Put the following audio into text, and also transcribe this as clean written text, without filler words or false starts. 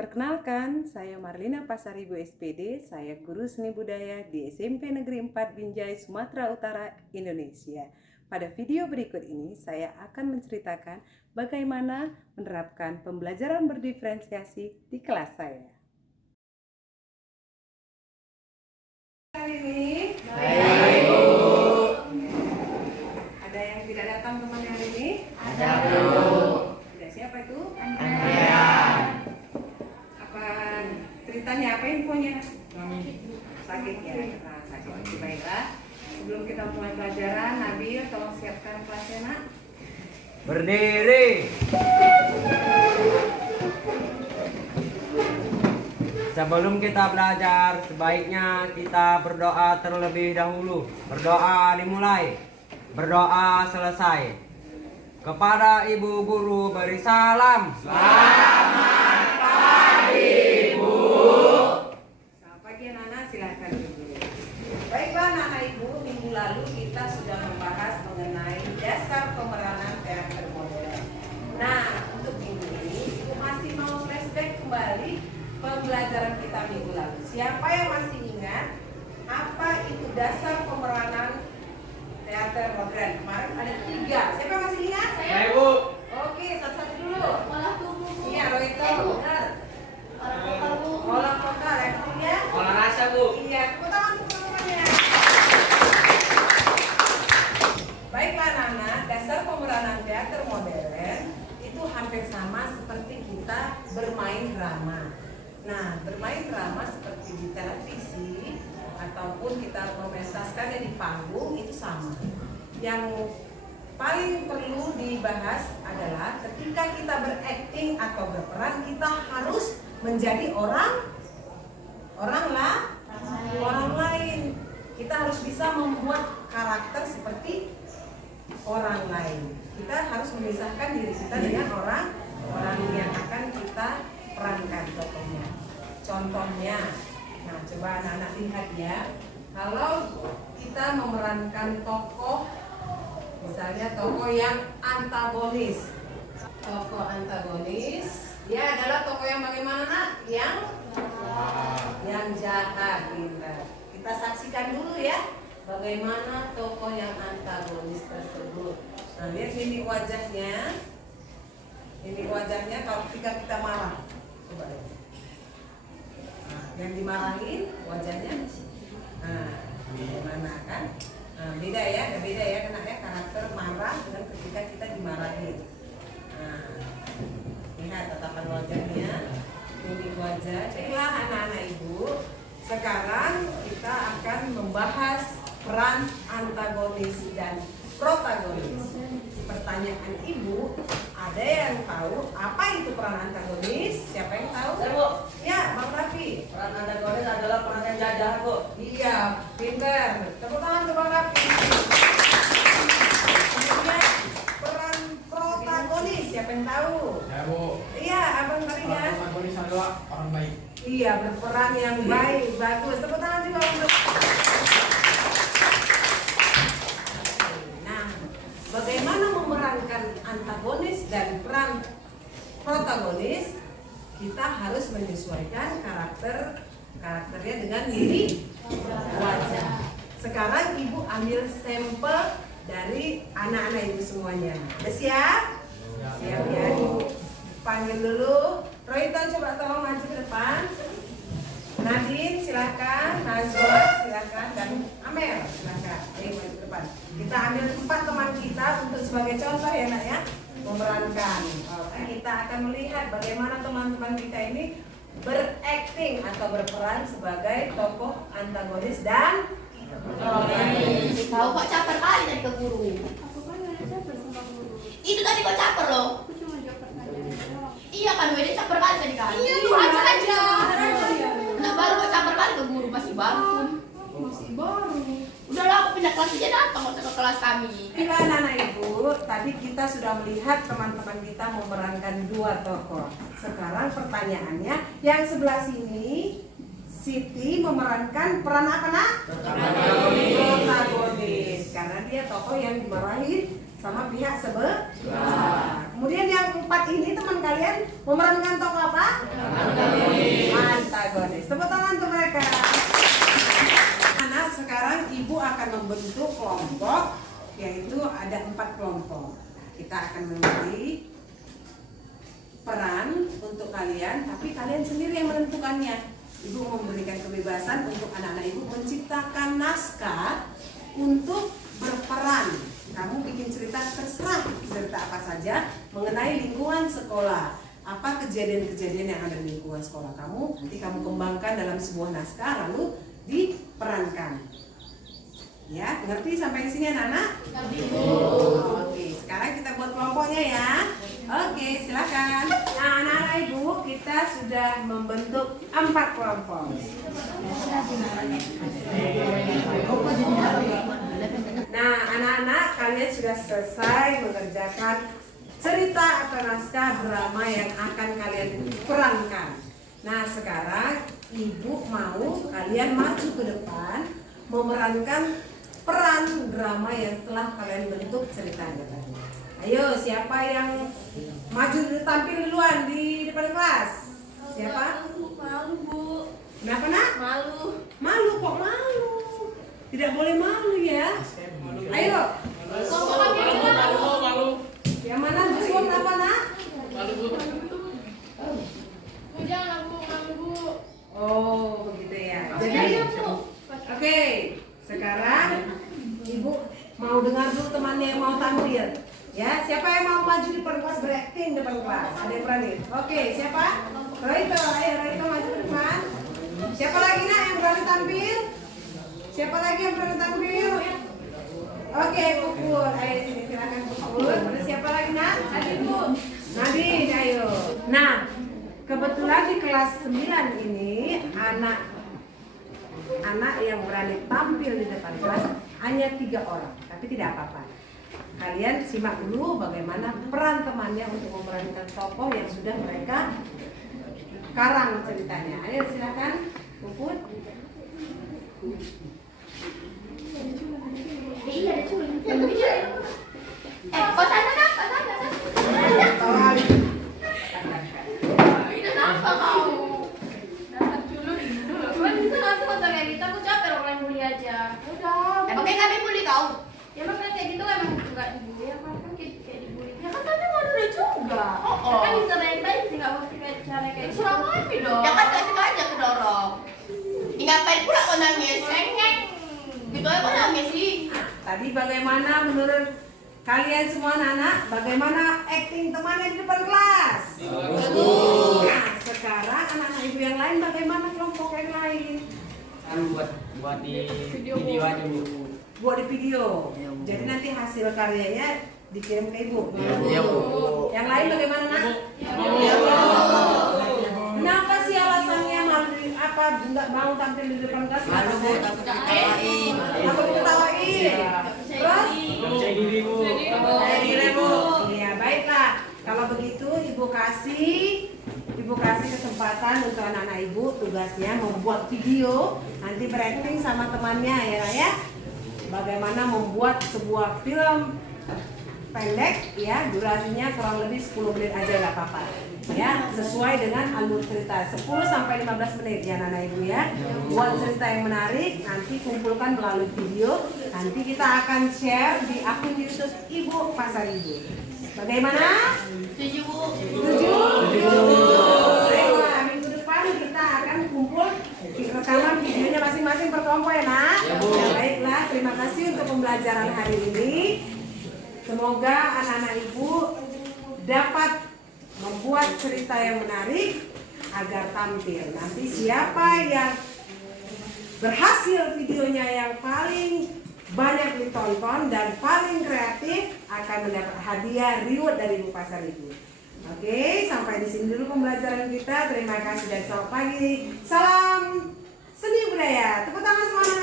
Perkenalkan, saya Marlina Pasaribu SPD, saya guru seni budaya di SMP Negeri 4 Binjai, Sumatera Utara, Indonesia. Pada video berikut ini, saya akan menceritakan bagaimana menerapkan pembelajaran berdiferensiasi di kelas saya. Hari ini, baik, Bu. Ada yang tidak datang teman hari ini? Ada, Bu. Siapa itu? Andrea. Ceritanya apa infonya? Sakit ya? Nah, sakit. Baiklah. Sebelum kita mulai pelajaran, Nabil tolong siapkan kelasnya, Nak. Berdiri. Sebelum kita belajar, sebaiknya kita berdoa terlebih dahulu. Berdoa dimulai, berdoa selesai. Kepada Ibu Guru beri salam. Selamat pagi, Bu. Selamat pagi, anak-anak. Silakan, Ibu. Baiklah, anak-anak Ibu, minggu lalu kita sudah membahas mengenai dasar pemeranan teater modern. Nah, untuk minggu ini, Ibu masih mau flashback kembali pembelajaran kita minggu lalu. Siapa yang masih ingat apa itu dasar pemeranan teater modern? Kemarin ada 3. Siapa yang masih ingat? Saya, Bu. Oke, satu-satu dulu. Olah tubuh, Bu. Iya, Roito, benar. Olah vokal, Bu. Olah vokal, yang ketiga? Olah rasa, Bu. Iya, tepuk tangan untuk teman-temannya. Baiklah, anak-anak, dasar pemeranan teater modern itu hampir sama seperti kita bermain drama. Nah, bermain drama seperti di televisi ataupun kita mementaskannya di panggung itu sama. Yang paling perlu dibahas adalah ketika kita berakting atau berperan, kita harus menjadi orang lain. Kita harus bisa membuat karakter seperti orang lain. Kita harus memisahkan diri kita dengan orang yang akan kita perankan tokohnya. Contohnya, nah coba anak-anak lihat ya. Kalau kita memerankan tokoh, misalnya tokoh yang antagonis. Tokoh antagonis, dia adalah tokoh yang bagaimana? Yang jahat. Kita saksikan dulu ya, bagaimana tokoh yang antagonis tersebut. Nah, lihat ini wajahnya. Ini wajahnya kalau ketika kita marah. Coba lihat. Nah, yang dimarahin wajahnya. Nah, gimana kan? Nah, beda ya kenanya karakter marah dengan ketika kita dimarahin. Nah, lihat tatapan wajahnya, mimik wajah. Baiklah anak-anak Ibu, sekarang kita akan membahas peran antagonis dan protagonis. Pertanyaan Ibu, ada yang tahu apa itu peran antagonis? Siapa yang tahu? Saya, Bu. Ya, Bang Raffi. Peran antagonis adalah peran yang jahat, Bu. Iya, pinter. Tepuk tangan untuk Bang Raffi. Kemudian peran protagonis, siapa yang tahu? Ya, Bu. Iya, Abang Maria. Protagonis adalah orang baik. Iya, berperan yang baik, bagus. Tepuk tangan juga untuk. Nah, bagaimana memerankan antagonis dan peran protagonis? Kita harus menyesuaikan karakternya dengan mimik wajah. Sekarang Ibu ambil sampel dari anak-anak Ibu semuanya. Udah siap? Siap ya. Ibu panggil dulu. Roito, coba tolong maju ke depan. Nadine silakan, Nazwa silakan, dan Amel silakan. Ayo maju ke depan. Kita ambil 4 teman kita untuk sebagai contoh ya nak ya, memerankan. Oke, kita akan melihat bagaimana teman-teman kita ini berakting atau berperan sebagai tokoh antagonis dan protagonis. Tahu kok caper kali tadi ke guru. Aku kan nggak caper sama guru. Itu tadi kok caper loh. Aku cuma jawab pertanyaan doang. Iya kan, Wede caper kali tadi kan. Iya, Lu aja. Iya. Nah baru kok caper kali ke guru, masih baru pun. Masih baru. Udahlah aku pindah kelas aja, datang nggak usah ke kelas kami. Bila anak-anak Ibu, tadi kita sudah melihat teman-teman kita memerankan 2 tokoh. Sekarang pertanyaannya, yang sebelah sini Siti memerankan peran apa nak? Protagonis. Karena dia tokoh yang dimarahin sama pihak sebelah. Kemudian yang 4 ini teman kalian memerankan tokoh apa? Antagonis. Tepuk tangan untuk mereka. Anak, sekarang ibu akan membentuk kelompok, yaitu ada 4 kelompok. Kita akan memberi peran untuk kalian, tapi kalian sendiri yang menentukannya. Ibu memberikan kebebasan untuk anak-anak ibu menciptakan naskah untuk berperan. Kamu bikin cerita, terserah cerita apa saja mengenai lingkungan sekolah. Apa kejadian-kejadian yang ada di lingkungan sekolah kamu, nanti kamu kembangkan dalam sebuah naskah lalu diperankan. Ya, ngerti sampai di sini anak-anak? Oke, sekarang kita buat kelompoknya ya. Oke, silakan. Nah, anak-anak ibu, kita sudah membentuk 4 kelompok. Nah, anak-anak, kalian sudah selesai mengerjakan cerita atau naskah drama yang akan kalian perankan. Nah, sekarang ibu mau kalian maju ke depan memerankan peran drama yang telah kalian bentuk ceritanya tadi. Ayo, siapa yang maju tampil duluan di depan kelas? Siapa? Malu, Bu. Kenapa nak? Malu. Malu kok malu? Tidak boleh malu ya. Ayo. Malu. Yang mana Joshua kenapa nak? Malu, Bu. Bu, jangan Bu, malu Bu. Oh, begitu ya. Jadi, Iya, Bu. oke. Sekarang ibu mau dengar dulu temannya yang mau tampil. Ya, siapa yang mau maju di depan kelas berakting depan kelas? Ada yang berani? Oke, siapa? Roito, ayo Roito maju ke depan. Siapa lagi nak yang berani tampil? Siapa lagi yang berani tampil? Oke, Puput. Ayo sini silakan Puput. Terus siapa lagi nak? Adik Bu. Nadine, ayo. Nah, kebetulan di kelas 9 ini anak yang berani tampil di depan kelas hanya 3 orang, tapi tidak apa-apa. Kalian simak dulu bagaimana peran temannya untuk memerankan tokoh yang sudah mereka karang ceritanya. Ayo silakan, Puput. Iya, ada cuy. Kok sana nak? Kok sana? Kenapa kau? Dapat culur ini. Cuman bisa nggak sih masa kayak gitu? Aku capek loh kalian bully aja. Udah. Emangnya kami bully kau? Ya emang kayak gitu emang enggak dibully apa kan kayak dibully. Ya kan kami mau dulu juga. Kan bisa baik-baik sih, nggak mesti kayak cara kayak gitu. Suruh kami dong. Ya kan kasih aja kedorong. Ngapain pula kau nangis? Gitu aja kau nangis sih. Tadi bagaimana menurut kalian semua anak-anak? Bagaimana acting temannya di depan kelas? Nah, sekarang anak-anak ibu yang lain bagaimana kelompok yang lain? Kan buat di video aja Bu. Buat di video. Jadi nanti hasil karyanya dikirim ke ibu. Iya Bu. Yang lain bagaimana nak? Kenapa sih alasannya malu apa nggak mau tampil di depan kelas? Malu Bu, takut diketawain. Takut diketawain. Terus? Percaya diri Bu. Percaya diri Bu. Iya baiklah. Kalau begitu ibu kasih kesempatan untuk anak-anak ibu tugasnya membuat video nanti berakting sama temannya ya ya. Bagaimana membuat sebuah film pendek ya, durasinya kurang lebih 10 menit aja nggak apa-apa ya, sesuai dengan alur cerita 10 sampai 15 menit ya anak ibu ya. Buat cerita yang menarik nanti kumpulkan melalui video, nanti kita akan share di akun YouTube Ibu Pasar Ibu. Bagaimana? Setuju Bu. Setuju? Baiklah, minggu depan kita akan kumpul rekaman videonya masing-masing per kelompok ya nak. Ya, baiklah, terima kasih untuk pembelajaran hari ini. Semoga anak-anak ibu dapat membuat cerita yang menarik agar tampil. Nanti siapa yang berhasil videonya yang paling banyak ditonton dan paling kreatif akan mendapat hadiah reward dari Ibu Pasar Ibu. Oke, sampai di sini dulu pembelajaran kita. Terima kasih dan selamat pagi. Salam seni budaya. Tepuk tangan semuanya.